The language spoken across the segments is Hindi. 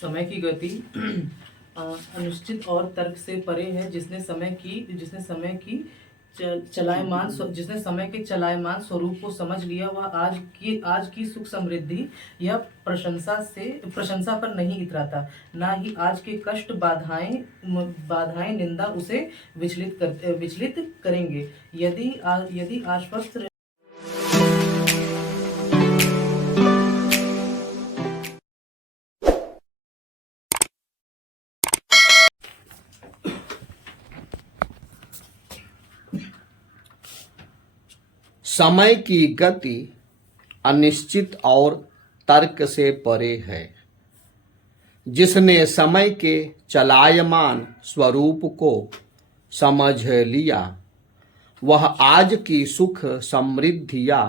समय की गति अनिश्चित और तर्क से परे है। जिसने समय के चलायमान स्वरूप को समझ लिया, वह आज की सुख समृद्धि या प्रशंसा पर नहीं इतराता। ना ही आज के कष्ट बाधाएं निंदा उसे विचलित करेंगे। यदि आश्वस्त समय की गति अनिश्चित और तर्क से परे है। जिसने समय के चलायमान स्वरूप को समझ लिया, वह आज की सुख समृद्धि या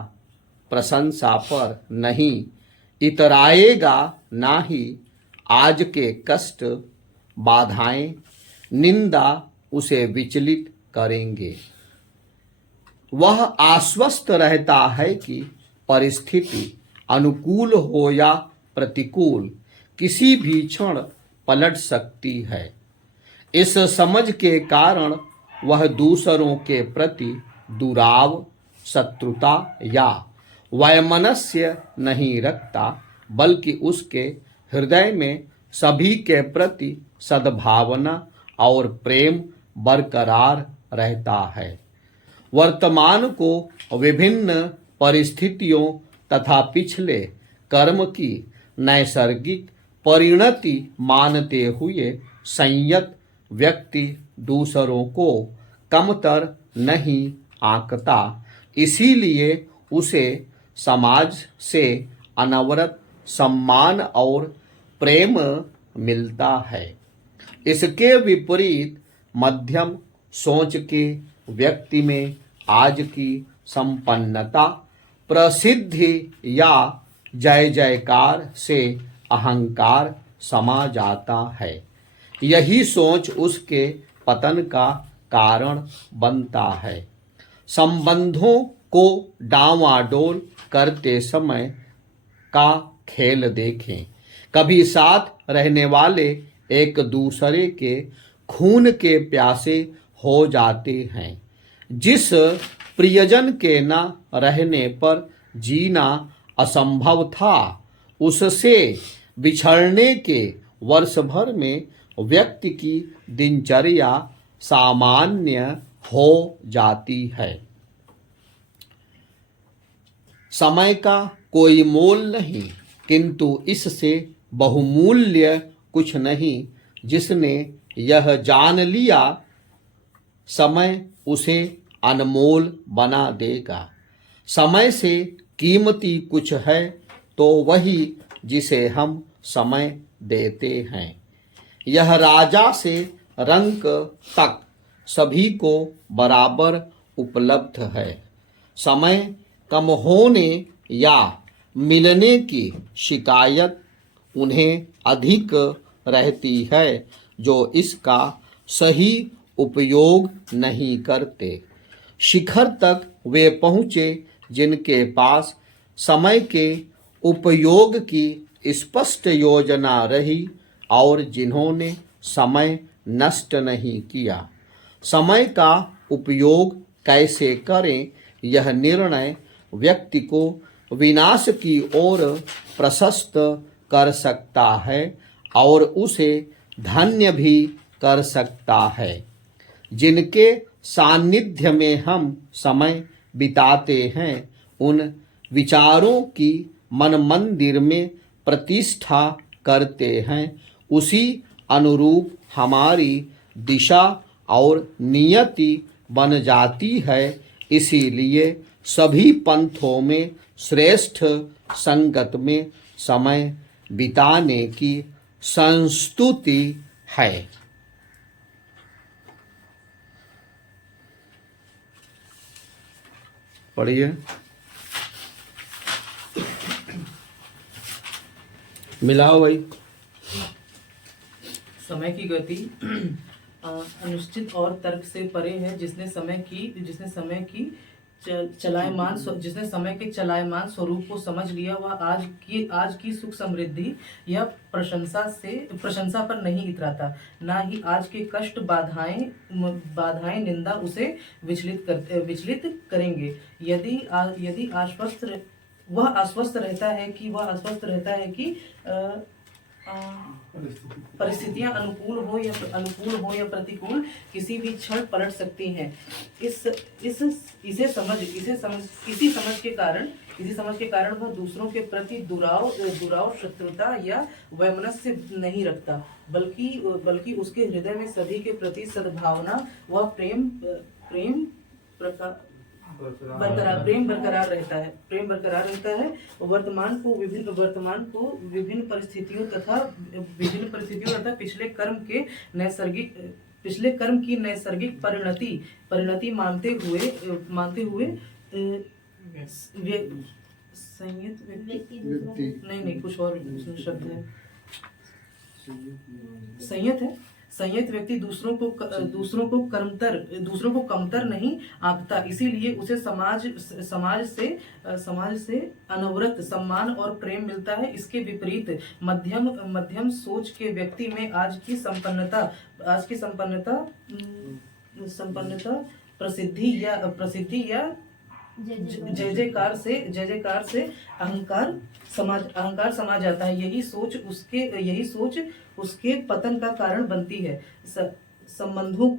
प्रशंसा पर नहीं इतराएगा। ना ही आज के कष्ट बाधाएं निंदा उसे विचलित करेंगे। वह आश्वस्त रहता है कि परिस्थिति अनुकूल हो या प्रतिकूल, किसी भी क्षण पलट सकती है। इस समझ के कारण वह दूसरों के प्रति दुराव, शत्रुता या वैमनस्य नहीं रखता, बल्कि उसके हृदय में सभी के प्रति सद्भावना और प्रेम बरकरार रहता है। वर्तमान को विभिन्न परिस्थितियों तथा पिछले कर्म की नैसर्गिक परिणति मानते हुए संयत व्यक्ति दूसरों को कमतर नहीं आंकता। इसीलिए उसे समाज से अनवरत सम्मान और प्रेम मिलता है। इसके विपरीत मध्यम सोच के व्यक्ति में आज की संपन्नता, प्रसिद्धि या जय जयकार से अहंकार समा जाता है। यही सोच उसके पतन का कारण बनता है। संबंधों को डांवाडोल करते समय का खेल देखें। कभी साथ रहने वाले एक दूसरे के खून के प्यासे हो जाते हैं। जिस प्रियजन के न रहने पर जीना असंभव था, उससे बिछड़ने के वर्ष भर में व्यक्ति की दिनचर्या सामान्य हो जाती है। समय का कोई मोल नहीं, किंतु इससे बहुमूल्य कुछ नहीं। जिसने यह जान लिया, समय उसे अनमोल बना देगा। समय से कीमती कुछ है तो वही जिसे हम समय देते हैं। यह राजा से रंक तक सभी को बराबर उपलब्ध है। समय कम होने या मिलने की शिकायत उन्हें अधिक रहती है जो इसका सही उपयोग नहीं करते। शिखर तक वे पहुँचे जिनके पास समय के उपयोग की स्पष्ट योजना रही और जिन्होंने समय नष्ट नहीं किया। समय का उपयोग कैसे करें, यह निर्णय व्यक्ति को विनाश की ओर प्रशस्त कर सकता है और उसे धन्य भी कर सकता है। जिनके सानिध्य में हम समय बिताते हैं, उन विचारों की मन मंदिर में प्रतिष्ठा करते हैं। उसी अनुरूप हमारी दिशा और नियति बन जाती है। इसीलिए सभी पंथों में श्रेष्ठ संगत में समय बिताने की संस्तुति है। पढ़िए। मिलाओ भाई। समय की गति अनिश्चित और तर्क से परे है। जिसने समय की जिसने समय के चलायमान स्वरूप को समझ लिया वह आज की सुख समृद्धि या प्रशंसा पर नहीं इतराता, ना ही आज के कष्ट बाधाएं निंदा उसे विचलित करेंगे। यदि आश्वस्त रहता है कि परिस्थितियां अनुकूल हो या प्रतिकूल किसी भी क्षण पलट सकती हैं। इसी समझ के कारण वह दूसरों के प्रति दुराव शत्रुता या वैमनस्य नहीं रखता, बल्कि उसके हृदय में सभी के प्रति सद्भावना व प्रेम बरकरार रहता है। वर्तमान को विभिन्न परिस्थितियों तथा पिछले कर्म की नैसर्गिक परिणति मानते हुए संयत व्यक्ति नहीं कुछ और शब्द है, संयत व्यक्ति दूसरों को कमतर नहीं आंकता, इसीलिए उसे समाज से अनवरत सम्मान और प्रेम मिलता है। इसके विपरीत मध्यम सोच के व्यक्ति में आज की संपन्नता प्रसिद्धि या जय जयकार से अहंकार समा जाता है। यही सोच उसके पतन का कारण बनती है। संबंधों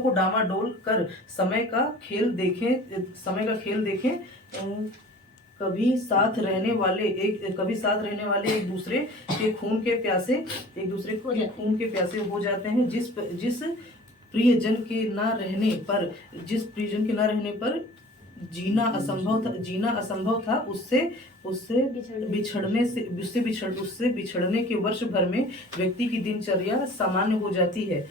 को डामाडोल कर समय का खेल देखें। कभी साथ रहने वाले एक दूसरे के खून के प्यासे हो जाते हैं। जिस प्रियजन के न रहने पर जीना असंभव था, उससे बिछड़ने के वर्ष भर में व्यक्ति की दिनचर्या सामान्य हो जाती है।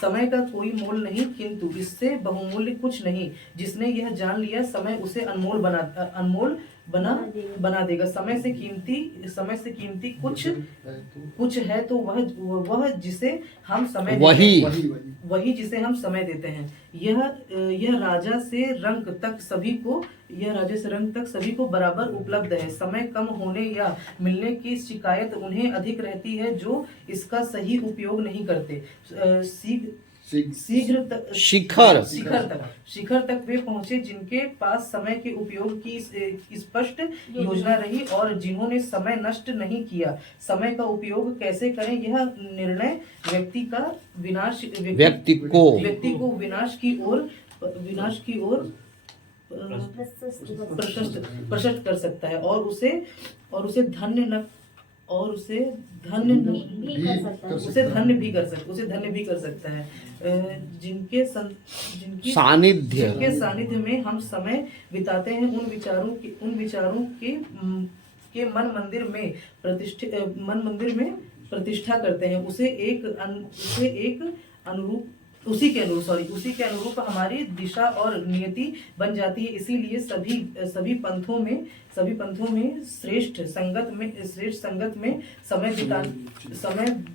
समय का कोई मोल नहीं, किंतु इससे बहुमूल्य कुछ नहीं। जिसने यह जान लिया समय उसे अनमोल बना देगा। समय से कीमती कुछ है तो वह जिसे हम समय देते हैं। यह राजा से रंग तक सभी को बराबर उपलब्ध है। समय कम होने या मिलने की शिकायत उन्हें अधिक रहती है जो इसका सही उपयोग नहीं करते। शिखर तक वे पहुंचे जिनके पास समय के उपयोग की स्पष्ट योजना रही और जिन्होंने समय नष्ट नहीं किया। समय का उपयोग कैसे करें, यह निर्णय व्यक्ति को विनाश की ओर प्रशस्त कर सकता है और उसे धन्य भी कर सकता है। जिनके सानिध्य में हम समय बिताते हैं उन विचारों के मन मंदिर में प्रतिष्ठा करते हैं। उसी के अनुरूप हमारी दिशा और नियति बन जाती है। इसीलिए सभी पंथों में श्रेष्ठ संगत में समय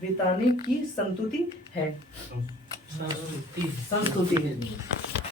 बिताने की संस्तुति है।